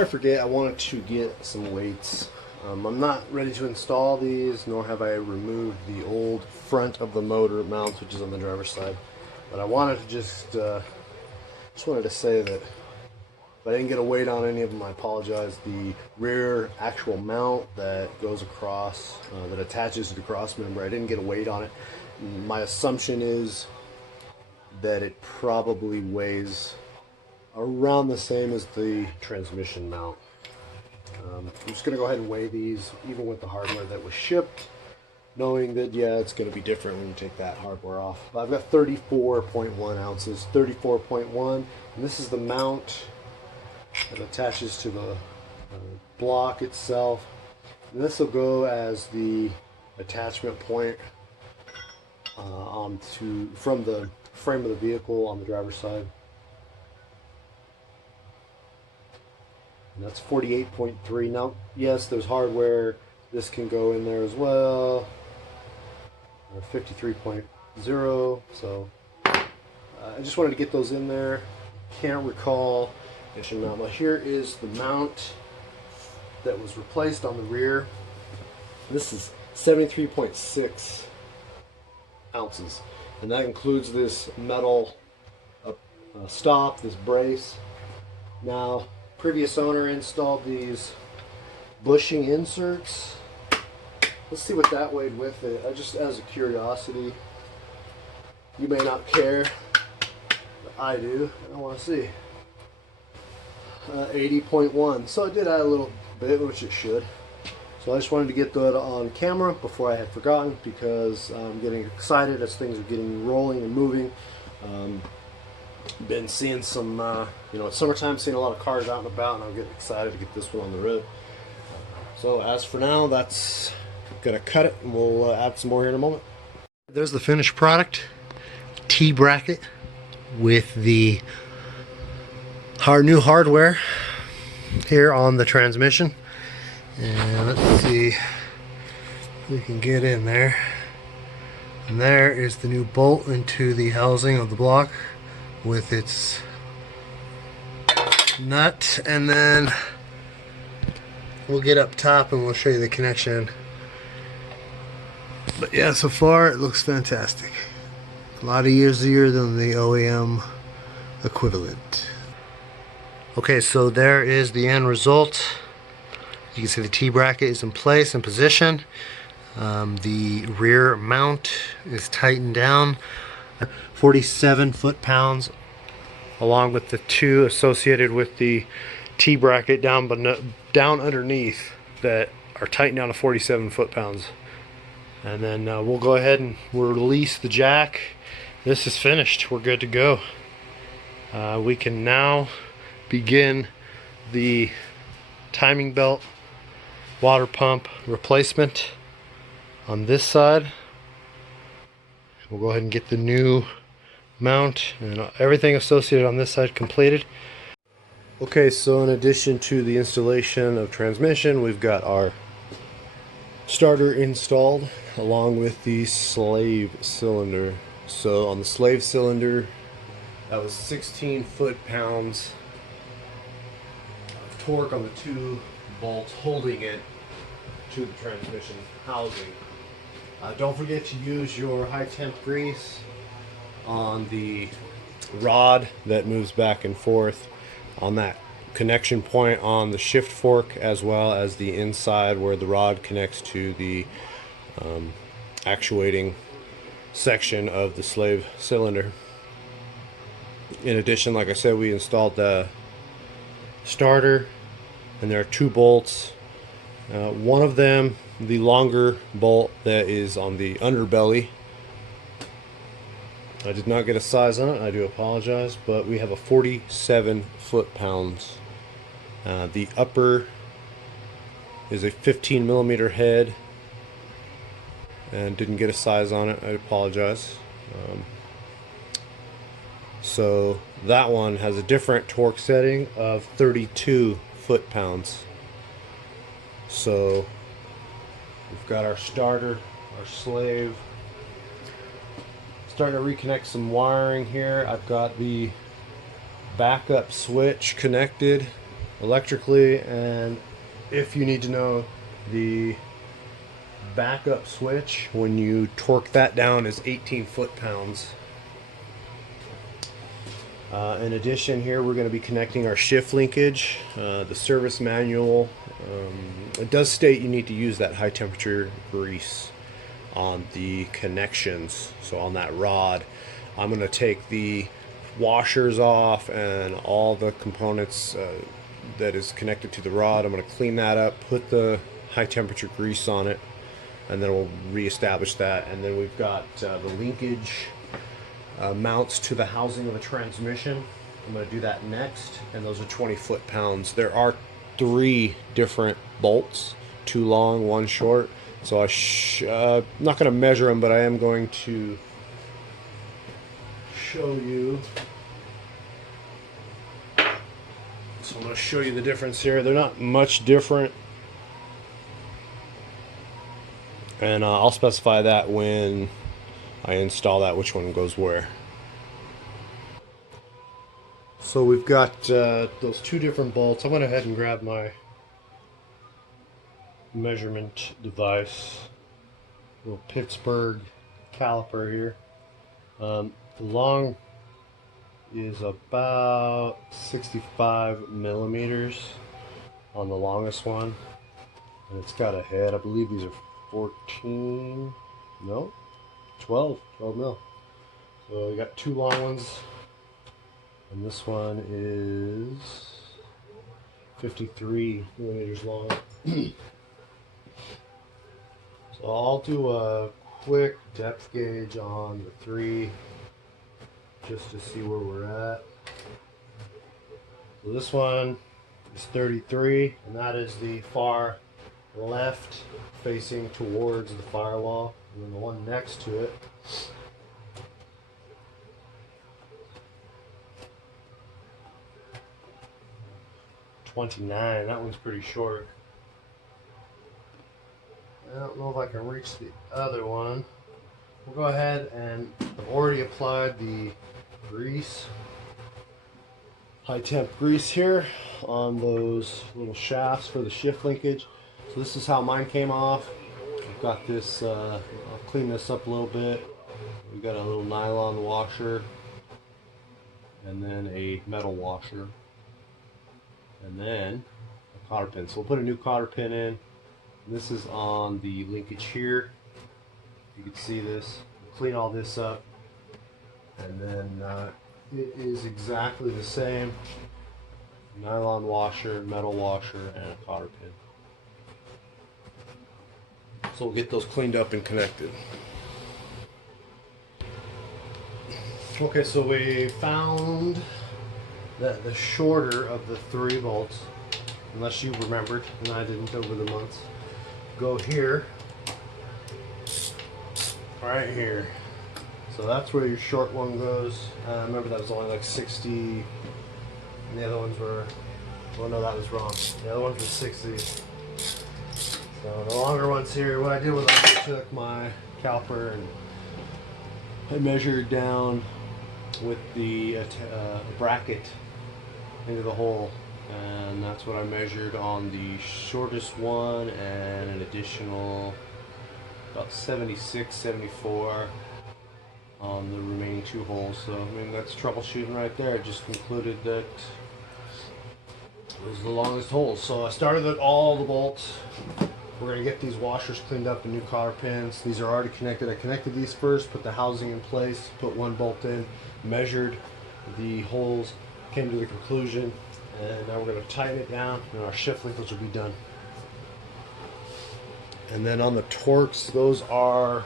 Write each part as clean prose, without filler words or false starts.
before I forget, I wanted to get some weights. I'm not ready to install these, nor have I removed the old front of the motor mount, which is on the driver's side. But I wanted to just wanted to say that if I didn't get a weight on any of them, I apologize. The rear actual mount that goes across, that attaches to the cross member, I didn't get a weight on it. My assumption is that it probably weighs around the same as the transmission mount. I'm just going to go ahead and weigh these, even with the hardware that was shipped, knowing that, yeah, it's going to be different when you take that hardware off. But I've got 34.1 ounces, 34.1, and this is the mount that attaches to the block itself. And this will go as the attachment point from the frame of the vehicle on the driver's side. And that's 48.3. Now, yes, there's hardware. This can go in there as well. 53.0. So I just wanted to get those in there. Can't recall. Now here is the mount that was replaced on the rear. This is 73.6 ounces, and that includes this metal stop, this brace. Now, previous owner installed these bushing inserts. Let's see what that weighed with it. Just as a curiosity. You may not care, but I do. I want to see. 80.1. So it did add a little bit, which it should. So I just wanted to get that on camera before I had forgotten, because I'm getting excited as things are getting rolling and moving. Been seeing some, it's summertime, seeing a lot of cars out and about, and I'm getting excited to get this one on the road. So as for now, that's gonna cut it, and we'll add some more here in a moment. There's the finished product, T-bracket with the new hardware here on the transmission. And let's see if we can get in there. And there is the new bolt into the housing of the block with its nut, and then we'll get up top and we'll show you the connection. But yeah, so far it looks fantastic. A lot easier than the OEM equivalent. Okay, so there is the end result. You can see the T-bracket is in place and position. The rear mount is tightened down. 47 foot-pounds, along with the two associated with the T-bracket down underneath that are tightened down to 47 foot-pounds. And then we'll go ahead and we'll release the jack. This is finished. We're good to go. We can now begin the timing belt water pump replacement on this side. We'll go ahead and get the new mount and everything associated on this side completed. Okay, so in addition to the installation of transmission, we've got our starter installed along with the slave cylinder. So on the slave cylinder, that was 16 foot-pounds of torque on the two bolts holding it to the transmission housing. Don't forget to use your high temp grease on the rod that moves back and forth on that connection point on the shift fork, as well as the inside where the rod connects to the actuating section of the slave cylinder. In addition, like I said, we installed the starter, and there are two bolts. One of them, the longer bolt that is on the underbelly, I did not get a size on it, I do apologize, but we have a 47 foot-pounds. The upper is a 15 millimeter head, and didn't get a size on it, I apologize. So that one has a different torque setting of 32 foot-pounds. So we've got our starter, our slave. Starting to reconnect some wiring here. I've got the backup switch connected electrically, and if you need to know, the backup switch, when you torque that down, is 18 foot-pounds. In addition, here we're going to be connecting our shift linkage. The service manual, it does state you need to use that high temperature grease on the connections. So on that rod, I'm going to take the washers off and all the components that is connected to the rod. I'm going to clean that up, put the high temperature grease on it, and then we'll reestablish that. And then we've got the linkage mounts to the housing of the transmission. I'm going to do that next, and those are 20 foot-pounds. There are 3 different bolts, 2 long, 1 short. So I'm not going to measure them, but I am going to show you. So I'm going to show you the difference here. They're not much different, and I'll specify that when I install that, which one goes where. So we've got those 2 different bolts. I went ahead and grabbed my measurement device, little Pittsburgh caliper here. The long is about 65 millimeters on the longest one, and it's got a head. I believe these are 14, no, 12 mil. So we got 2 long ones, and this one is 53 millimeters long. So I'll do a quick depth gauge on the 3 just to see where we're at. So this one is 33, and that is the far left facing towards the firewall, and then the one next to it .29. That one's pretty short. I don't know if I can reach the other one. We'll go ahead, and I've already applied the grease, high temp grease here on those little shafts for the shift linkage. So this is how mine came off. I've got this, I'll clean this up a little bit. We've got a little nylon washer, and then a metal washer, and then a cotter pin. So we'll put a new cotter pin in. This is on the linkage here. You can see this. Clean all this up, and then it is exactly the same. Nylon washer, metal washer, and a cotter pin. So we'll get those cleaned up and connected. Okay, so we found that the shorter of the 3 bolts, unless you remembered, and I didn't over the months, go here, right here. So that's where your short one goes. Remember, that was only like 60, and the other ones were, well, no, that was wrong. The other ones were 60. So the longer ones here, what I did was I took my caliper and I measured down with the bracket into the hole, and that's what I measured on the shortest one, and an additional about 76, 74 on the remaining 2 holes. So I mean, that's troubleshooting right there. I just concluded that it was the longest holes. So I started at all the bolts. We're going to get these washers cleaned up and new cotter pins. These are already connected. I connected these first, put the housing in place, put 1 bolt in, measured the holes, came to the conclusion, and now we're going to tighten it down, and our shift linkage will be done. And then on the torques, those are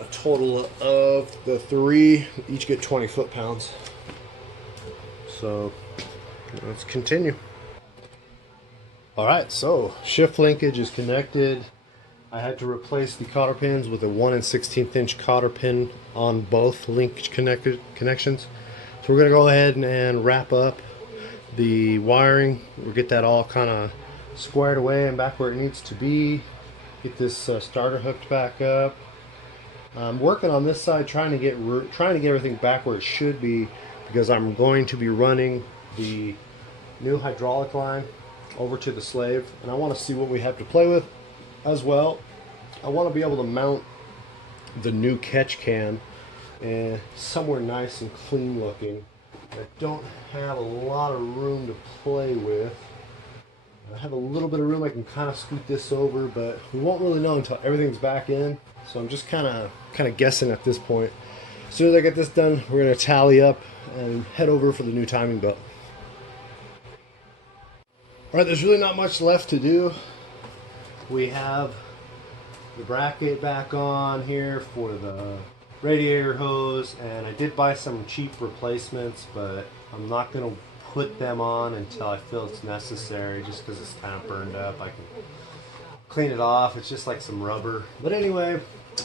a total of the 3, each get 20 foot-pounds. So let's continue. Alright, so shift linkage is connected. I had to replace the cotter pins with a 1 16th inch cotter pin on both linkage connections. So we're going to go ahead and wrap up the wiring. We'll get that all kind of squared away and back where it needs to be. Get this starter hooked back up. I'm working on this side, trying to get everything back where it should be, because I'm going to be running the new hydraulic line over to the slave, and I want to see what we have to play with as well. I want to be able to mount the new catch can somewhere nice and clean looking. I don't have a lot of room to play with. I have a little bit of room. I can kind of scoot this over, but we won't really know until everything's back in. So I'm just kind of guessing at this point. As soon as I get this done, we're going to tally up and head over for the new timing belt. All right, there's really not much left to do. We have the bracket back on here for the radiator hose, and I did buy some cheap replacements, but I'm not going to put them on until I feel it's necessary, just because it's kind of burned up. I can clean it off. It's just like some rubber. But anyway,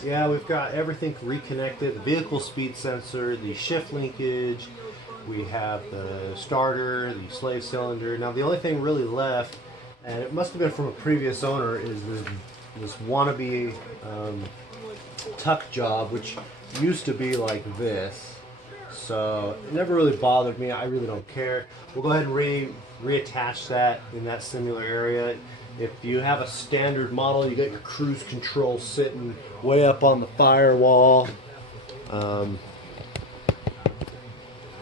yeah, we've got everything reconnected. The vehicle speed sensor, the shift linkage, we have the starter, the slave cylinder. Now the only thing really left, and it must have been from a previous owner, is this wannabe tuck job, which used to be like this. So it never really bothered me. I really don't care. We'll go ahead and reattach that in that similar area. If you have a standard model, you got your cruise control sitting way up on the firewall.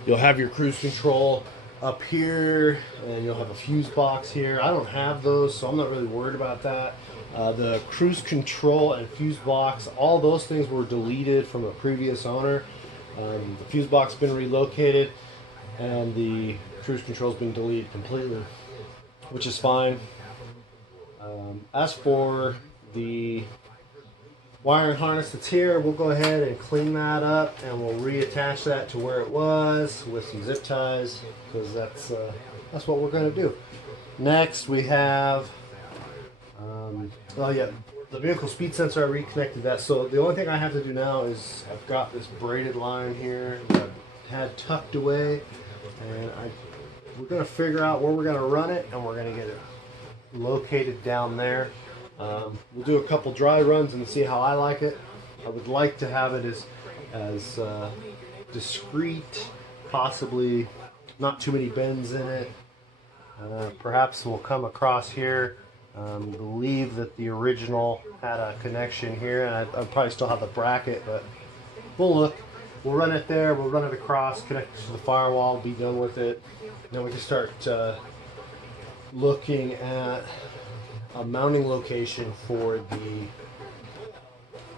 You'll have your cruise control up here, and you'll have a fuse box here. I don't have those, so I'm not really worried about that. The cruise control and fuse box, all those things were deleted from a previous owner. The fuse box has been relocated, and the cruise control has been deleted completely, which is fine. As for the wiring harness that's here, we'll go ahead and clean that up, and we'll reattach that to where it was with some zip ties, because that's what we're going to do. Next, we have the vehicle speed sensor. I reconnected that, so the only thing I have to do now is I've got this braided line here that I had tucked away, and we're going to figure out where we're going to run it, and we're going to get it located down there. We'll do a couple dry runs and see how I like it. I would like to have it as discreet, possibly not too many bends in it. Perhaps we'll come across here. Believe that the original had a connection here, and I'd probably still have the bracket, but we'll look. We'll run it there, we'll run it across, connect it to the firewall, be done with it. Then we can start looking at a mounting location for the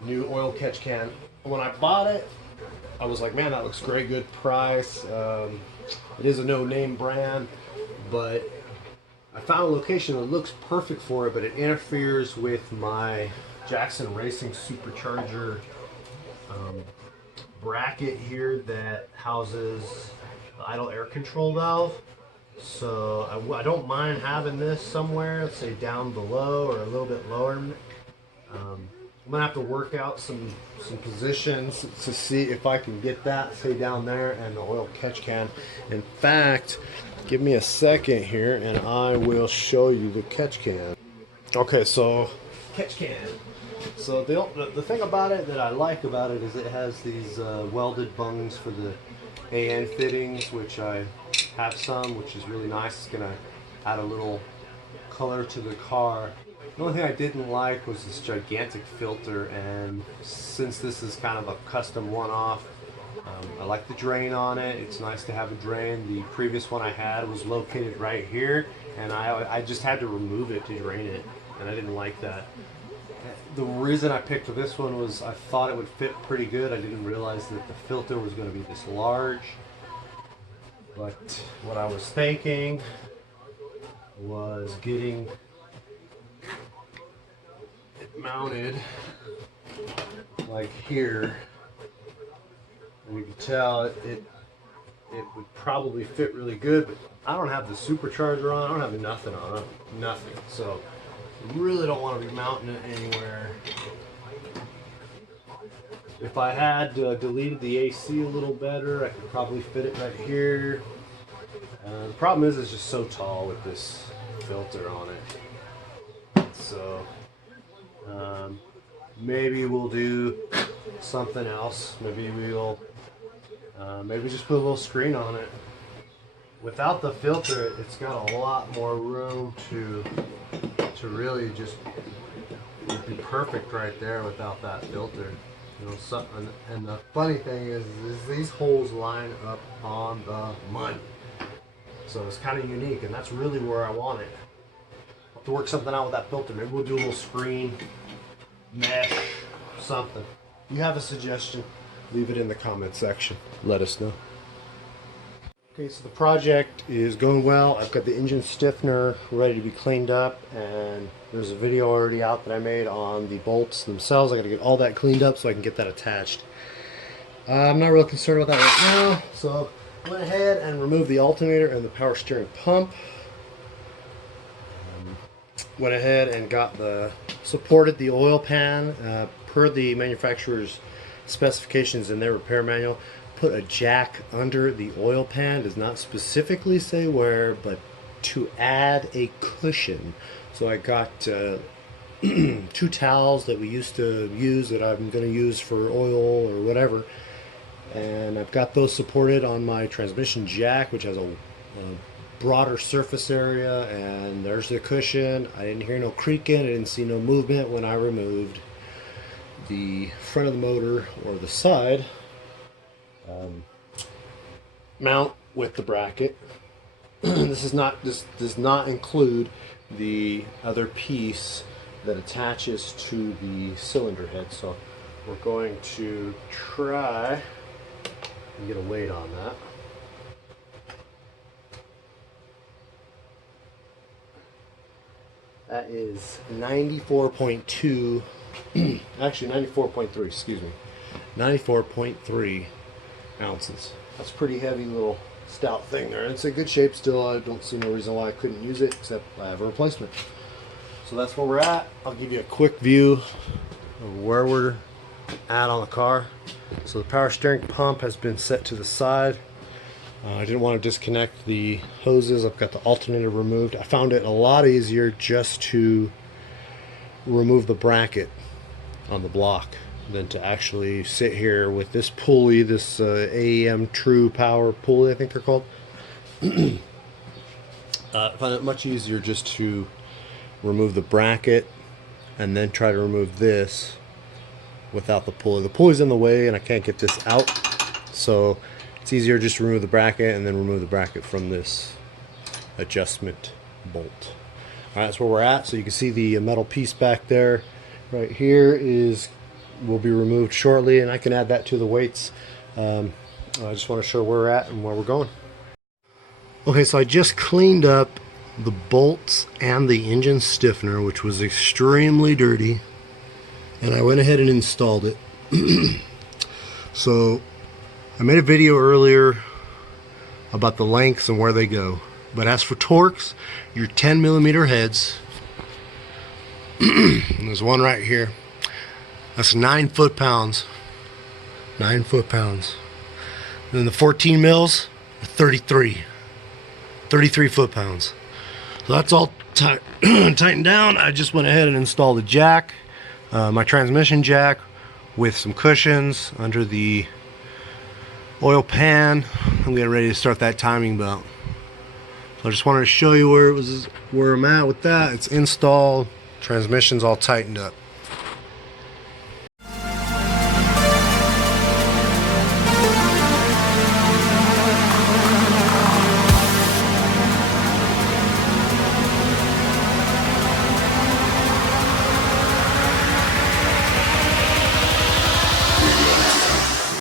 new oil catch can. When I bought it, I was like, man, that looks great, good price. It is a no-name brand, but I found a location that looks perfect for it, but it interferes with my Jackson Racing supercharger bracket here that houses the idle air control valve. So I don't mind having this somewhere, let's say down below or a little bit lower. I'm gonna have to work out some positions to see if I can get that, say down there, and the oil catch can. In fact, give me a second here and I will show you the catch can. Okay, so catch can. So the thing about it that I like about it is it has these welded bungs for the AN fittings, which I have some, which is really nice. It's gonna add a little color to the car. The only thing I didn't like was this gigantic filter, and since this is kind of a custom one-off, I like the drain on it. It's nice to have a drain. The previous one I had was located right here, and I just had to remove it to drain it, and I didn't like that. The reason I picked this one was I thought it would fit pretty good. I didn't realize that the filter was going to be this large. But what I was thinking was getting it mounted like here. And you can tell it would probably fit really good, but I don't have the supercharger on. I don't have nothing on it. Nothing. So I really don't want to be mounting it anywhere. If I had deleted the AC a little better, I could probably fit it right here. The problem is it's just so tall with this filter on it. So maybe we'll do something else. Maybe we'll maybe just put a little screen on it. without the filter, it's got a lot more room to really just be perfect right there without that filter. You know, so, and the funny thing is these holes line up on the money. So it's kind of unique, and that's really where I want it. I'll have to work something out with that filter. Maybe we'll do a little screen, mesh, something. If you have a suggestion, leave it in the comment section. Let us know. Okay, so the project is going well. I've got the engine stiffener ready to be cleaned up, and there's a video already out that I made on the bolts themselves. I got to get all that cleaned up so I can get that attached. I'm not real concerned about that right now, so I went ahead and removed the alternator and the power steering pump. Went ahead and got supported the oil pan per the manufacturer's specifications in their repair manual. Put a jack under the oil pan. Does not specifically say where, but to add a cushion. So I got 2 towels that we used to use that I'm going to use for oil or whatever, and I've got those supported on my transmission jack, which has a broader surface area, and there's the cushion. I didn't hear no creaking, I didn't see no movement when I removed the front of the motor or the side mount with the bracket. This does not include the other piece that attaches to the cylinder head. So we're going to try and get a weight on that. That is 94.2, actually 94.3, excuse me, 94.3 ounces. That's a pretty heavy little stout thing there. It's in good shape still. I don't see no reason why I couldn't use it, except I have a replacement. So that's where we're at. I'll give you a quick view of where we're at on the car. So the power steering pump has been set to the side. I didn't want to disconnect the hoses. I've got the alternator removed. I found it a lot easier just to remove the bracket on the block than to actually sit here with this pulley, this AEM True Power pulley, I think they're called. I found it much easier just to remove the bracket and then try to remove this without the pulley. The pulley's in the way and I can't get this out, so it's easier just to remove the bracket and then remove the bracket from this adjustment bolt. Alright, that's where we're at. So you can see the metal piece back there right here will be removed shortly, and I can add that to the weights. I just want to show where we're at and where we're going. Okay, so I just cleaned up the bolts and the engine stiffener, which was extremely dirty, and I went ahead and installed it. So I made a video earlier about the lengths and where they go, but as for torques, your 10mm heads, there's one right here, that's 9 foot-pounds. 9 foot-pounds. And then the 14 mils are 33 foot-pounds. So that's all tightened down. I just went ahead and installed a jack, my transmission jack, with some cushions under the oil pan. I'm getting ready to start that timing belt. So I just wanted to show you where I'm at with that. It's installed. Transmission's all tightened up.